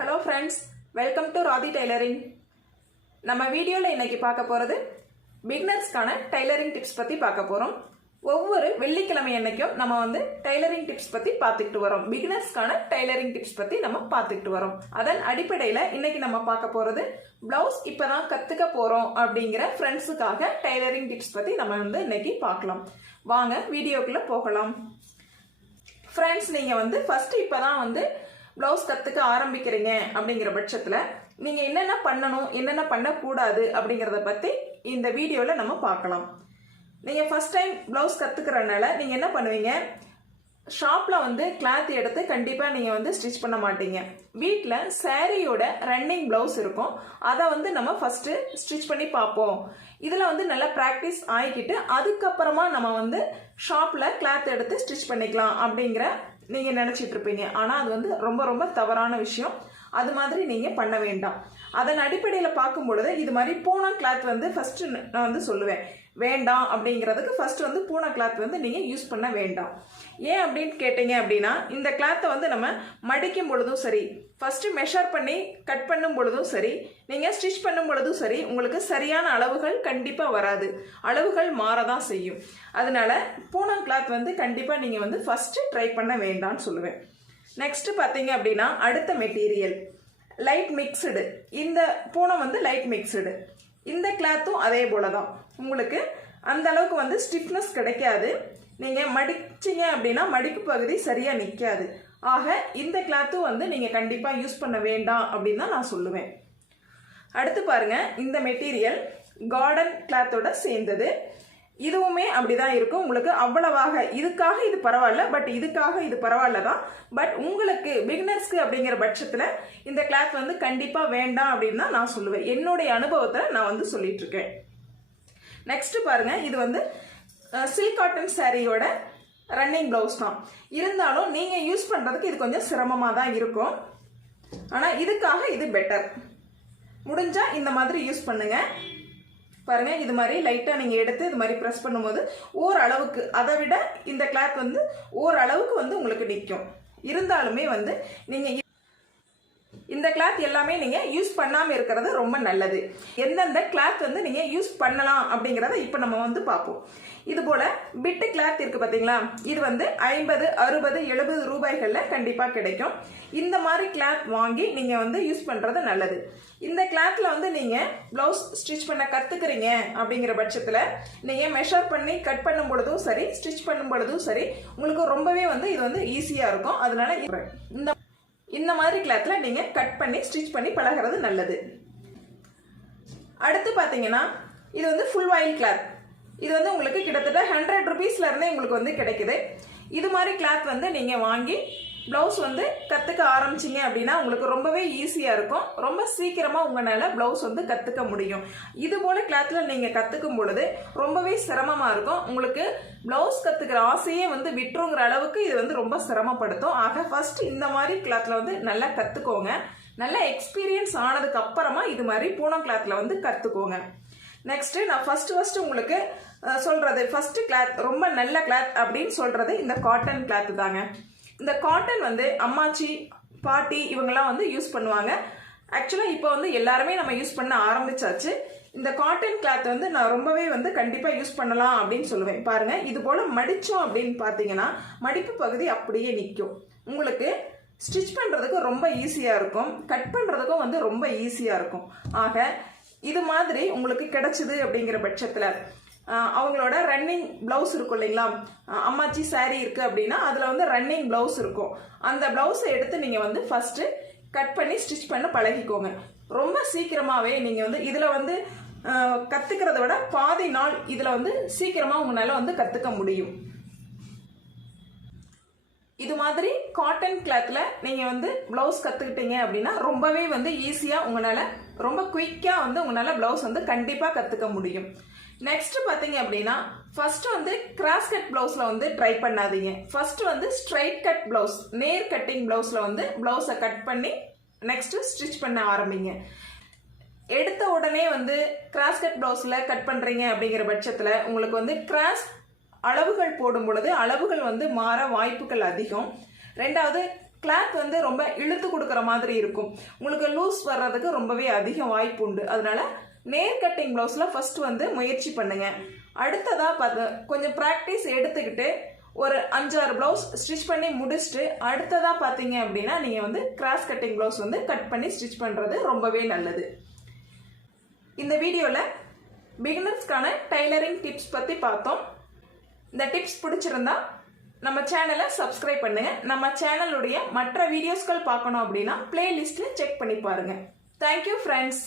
Hello friends, welcome to Radhi Tailoring. நம்ம வீடியோல இன்னைக்கு பார்க்க போறது beginnersக்கான டைலரிங் டிப்ஸ் பத்தி பார்க்க போறோம். ஒவ்வொரு வெள்ளிக்கிழமை அன்னைக்கும் நம்ம டைலரிங் டிப்ஸ் பத்தி பார்த்துக்கிட்டு வரோம். beginnersக்கான டைலரிங் டிப்ஸ் பத்தி நம்ம பார்த்துக்கிட்டு வரோம். அதன் அடிப்படையில் இன்னைக்கு நம்ம பார்க்க போறது பிளவுஸ் இப்பதான் கத்துக்க போறோம் அப்படிங்கிற ஃப்ரெண்ட்ஸுக்காக டைலரிங் டிப்ஸ் பத்தி நம்ம இன்னைக்கு பார்க்கலாம். வாங்க வீடியோக்குள்ள போகலாம். ஃப்ரெண்ட்ஸ், நீங்க ஃபர்ஸ்ட் இப்பதான் பிளவுஸ் கத்துக்க ஆரம்பிக்கிறீங்க அப்படிங்கிற பட்சத்துல நீங்க என்னென்ன பண்ணணும் என்னென்ன பண்ணக்கூடாது அப்படிங்கறத பத்தி இந்த வீடியோல நம்ம பார்க்கலாம். நீங்க ஃபர்ஸ்ட் டைம் பிளவுஸ் கத்துக்கிறனால நீங்க என்ன பண்ணுவீங்க, ஷாப்ல கிளாத் எடுத்து கண்டிப்பா நீங்க ஸ்டிச் பண்ண மாட்டீங்க. வீட்ல சாரியோட ரன்னிங் பிளவுஸ் இருக்கும், அதை நம்ம ஃபர்ஸ்ட் ஸ்டிச் பண்ணி பார்ப்போம். இதுல நல்லா பிராக்டிஸ் ஆகிக்கிட்டு அதுக்கப்புறமா நம்ம ஷாப்ல கிளாத் எடுத்து ஸ்டிச் பண்ணிக்கலாம் அப்படிங்கிற நீங்க நினைச்சிட்டு இருப்பீங்க. ஆனா அது ரொம்ப ரொம்ப தவறான விஷயம். அது மாதிரி நீங்க பண்ண வேண்டாம். அதன் அடிப்படையில பார்க்கும் பொழுது இது மாதிரி பூனா கிளாத் ஃபர்ஸ்ட் நான் சொல்லுவேன் வேண்டாம் அப்படிங்கிறதுக்கு ஃபர்ஸ்ட் பூனா கிளாத் நீங்க யூஸ் பண்ண வேண்டாம். ஏன் அப்படின்னு கேட்டீங்க அப்படின்னா, இந்த கிளாத்தை நம்ம மடிக்கும் பொழுதும் சரி, ஃபர்ஸ்ட் மெஷர் பண்ணி கட் பண்ணும் பொழுதும் சரி, நீங்க ஸ்டிச் பண்ணும் பொழுதும் சரி, உங்களுக்கு சரியான அளவுகள் கண்டிப்பா வராது. அளவுகள் மாறதான் செய்யும். அதனால பூனா கிளாத் கண்டிப்பா நீங்க ஃபர்ஸ்ட் ட்ரை பண்ண வேண்டாம்னு சொல்லுவேன். நெக்ஸ்ட் பாத்தீங்க அப்படின்னா, அடுத்த மெட்டீரியல் லைட் மிக்ஸ்டு. இந்த பூனம் லைட் மிக்ஸ்டு. இந்த கிளாத்தும் அதே போலதான். உங்களுக்கு அந்த அளவுக்கு ஸ்டிஃப்னஸ் கிடைக்காது. நீங்க மடிச்சிங்க அப்படின்னா மடிப்பு பகுதி சரியா நிக்காது. ஆக இந்த கிளாத்தும் நீங்க கண்டிப்பா யூஸ் பண்ண வேண்டாம் அப்படின்னு தான் நான் சொல்லுவேன். அடுத்து பாருங்க, இந்த மெட்டீரியல் கார்டன் கிளாத்தோட சேர்ந்தது. இதுவுமே அப்படிதான் இருக்கும். உங்களுக்கு அவ்வளவாக இதுக்காக இது பரவாயில்ல, பட் இதுக்காக இது பரவாயில்ல தான். பட் உங்களுக்கு பிகினர்ஸ்க்கு அப்படிங்கிற பட்சத்துல இந்த கிளாத் கண்டிப்பா வேண்டாம் அப்படின்னு தான் நான் சொல்லுவேன். என்னுடைய அனுபவத்தை நான் சொல்லிட்டு இருக்கேன். நெக்ஸ்ட் பாருங்க, இது சில்க் காட்டன் சாரியோட ரன்னிங் பிளவுஸ் தான். இருந்தாலும் நீங்க யூஸ் பண்றதுக்கு இது கொஞ்சம் சிரமமா தான் இருக்கும். ஆனா இதுக்காக இது பெட்டர். முடிஞ்சா இந்த மாதிரி யூஸ் பண்ணுங்க. பாருங்க, இது மாதிரி லைட்டா நீங்க எடுத்து இது மாதிரி பிரஸ் பண்ணும்போது ஓரளவுக்கு, அதை விட இந்த கிளாத் ஓரளவுக்கு உங்களுக்கு நிற்கும். இருந்தாலுமே நீங்க இந்த கிளாத் எல்லாமே நீங்க யூஸ் பண்ணாம இருக்கிறது ரொம்ப நல்லது. எந்தெந்த கிளாத் நீங்க யூஸ் பண்ணலாம் அப்படிங்கறத இப்ப நம்ம பார்ப்போம். இது போல பிட்டு கிளாத் இருக்கு பாத்தீங்களா, இது 50, 60, 70 ரூபாய்கள்ல கண்டிப்பா கிடைக்கும். இந்த மாதிரி கிளாத் வாங்கி நீங்க யூஸ் பண்றது நல்லது. இந்த கிளாத்ல நீங்க பிளவுஸ் ஸ்டிச் பண்ண கத்துக்கிறீங்க அப்படிங்கிற பட்சத்துல நீங்க மெஷர் பண்ணி கட் பண்ணும் பொழுதும் சரி, ஸ்டிச் பண்ணும் பொழுதும் சரி, உங்களுக்கு ரொம்பவே இது ஈஸியா இருக்கும். அதனால இந்த மாதிரி கிளாத்ல நீங்க கட் பண்ணி ஸ்டிச் பண்ணி பழகிறது நல்லது. அடுத்து பாத்தீங்கன்னா, இது ஃபுல் ஆயில் கிளாத். இது உங்களுக்கு கிட்டத்தட்ட 100 ருபீஸ்ல இருந்தே உங்களுக்கு கிடைக்குது. இது மாதிரி கிளாத் நீங்க வாங்கி பிளவுஸ் கத்துக்க ஆரம்பிச்சிங்க அப்படின்னா உங்களுக்கு ரொம்பவே ஈஸியா இருக்கும். ரொம்ப சீக்கிரமா உங்களால பிளவுஸ் கத்துக்க முடியும். இது போல கிளாத்ல நீங்க கத்துக்கும் பொழுது ரொம்பவே சிரமமா இருக்கும். உங்களுக்கு பிளவுஸ் கத்துக்கிற ஆசையே விட்டுருங்கிற அளவுக்கு இது ரொம்ப சிரமப்படுத்தும். ஆக ஃபர்ஸ்ட் இந்த மாதிரி கிளாத்ல நல்லா கத்துக்கோங்க. நல்ல எக்ஸ்பீரியன்ஸ் ஆனதுக்கு அப்புறமா இது மாதிரி பூனம் கிளாத்ல கத்துக்கோங்க. நெக்ஸ்ட் நான் ஃபர்ஸ்ட் உங்களுக்கு சொல்றது, ஃபர்ஸ்ட் கிளாத் ரொம்ப நல்ல கிளாத் அப்படின்னு சொல்றது இந்த காட்டன் கிளாத் தாங்க. இந்த காட்டன் அம்மாச்சி, பாட்டி இவங்கெல்லாம் யூஸ் பண்ணுவாங்க. ஆக்சுவலா இப்போ எல்லாருமே நம்ம யூஸ் பண்ண ஆரம்பிச்சாச்சு. இந்த காட்டன் கிளாத் நான் ரொம்பவே கண்டிப்பா யூஸ் பண்ணலாம் அப்படின்னு சொல்லுவேன். பாருங்க, இது போல மடிச்சோம் அப்படின்னு பாத்தீங்கன்னா மடிப்பு பகுதி அப்படியே நிற்கும். உங்களுக்கு ஸ்டிச் பண்றதுக்கு ரொம்ப ஈஸியா இருக்கும், கட் பண்றதுக்கும் ரொம்ப ஈஸியா இருக்கும். ஆக இது மாதிரி உங்களுக்கு கிடைச்சது அப்படிங்கிற பட்சத்துல அவங்களோட ரன்னிங் பிளவுஸ் இருக்கும் இல்லைங்களா, அம்மாச்சி சாரி இருக்கு அப்படின்னா அதுல ரன்னிங் பிளவுஸ் இருக்கும். அந்த பிளவுஸை எடுத்து நீங்க ஃபர்ஸ்ட் கட் பண்ணி ஸ்டிச் பண்ண பழகிக்கோங்க. ரொம்ப சீக்கிரமாவே நீங்க இதுல கத்துக்கிறத விட பாதி நாள் இதுல சீக்கிரமா உங்களால கத்துக்க முடியும். இது மாதிரி காட்டன் கிளாத்ல நீங்க பிளவுஸ் கத்துக்கிட்டீங்க அப்படின்னா ரொம்பவே ஈஸியா உங்களால ரொம்ப குயிக்கா உங்களால பிளவுஸ் கண்டிப்பா கத்துக்க முடியும். நெக்ஸ்ட் பாத்தீங்க அப்படின்னா, ஃபர்ஸ்ட் கிராஸ் கட் பிளவுஸ்ல ட்ரை பண்ணாதீங்க. ஃபர்ஸ்ட் ஸ்ட்ரைட் கட் பிளவுஸ், நேர் கட்டிங் பிளவுஸ்ல பிளவுஸை கட் பண்ணி நெக்ஸ்ட் ஸ்டிச் பண்ண ஆரம்பிங்க. எடுத்த உடனே கிராஸ் கட் பிளவுஸ்ல கட் பண்றீங்க அப்படிங்கிற பட்சத்துல உங்களுக்கு கிராஸ் அளவுகள் போடும் பொழுது அளவுகள் மாற வாய்ப்புகள் அதிகம். ரெண்டாவது கிளாத் வந்து ரொம்ப இழுத்து கொடுக்குற மாதிரி இருக்கும். உங்களுக்கு லூஸ் வர்றதுக்கு ரொம்பவே அதிக வாய்ப்பு உண்டு. அதனால நேர் கட்டிங் ப்ளவுஸில் ஃபர்ஸ்ட் வந்து முயற்சி பண்ணுங்க. அடுத்ததாக கொஞ்சம் ப்ராக்டிஸ் எடுத்துக்கிட்டு ஒரு 5-6 ப்ளவுஸ் ஸ்டிச் பண்ணி முடிச்சுட்டு அடுத்ததாக பார்த்தீங்க அப்படின்னா நீங்கள் வந்து கிராஸ் கட்டிங் ப்ளவுஸ் வந்து கட் பண்ணி ஸ்டிச் பண்ணுறது ரொம்பவே நல்லது. இந்த வீடியோவில் பிகினர்ஸ்க்கான டைலரிங் டிப்ஸ் பற்றி பார்த்தோம். இந்த டிப்ஸ் பிடிச்சிருந்தா நம்ம சேனலை சப்ஸ்கிரைப் பண்ணுங்க. நம்ம சேனலுடைய மற்ற வீடியோஸ்கள் பார்க்கணும் அப்படின்னா பிளேலிஸ்ட்டில் செக் பண்ணி பாருங்க. Thank you friends.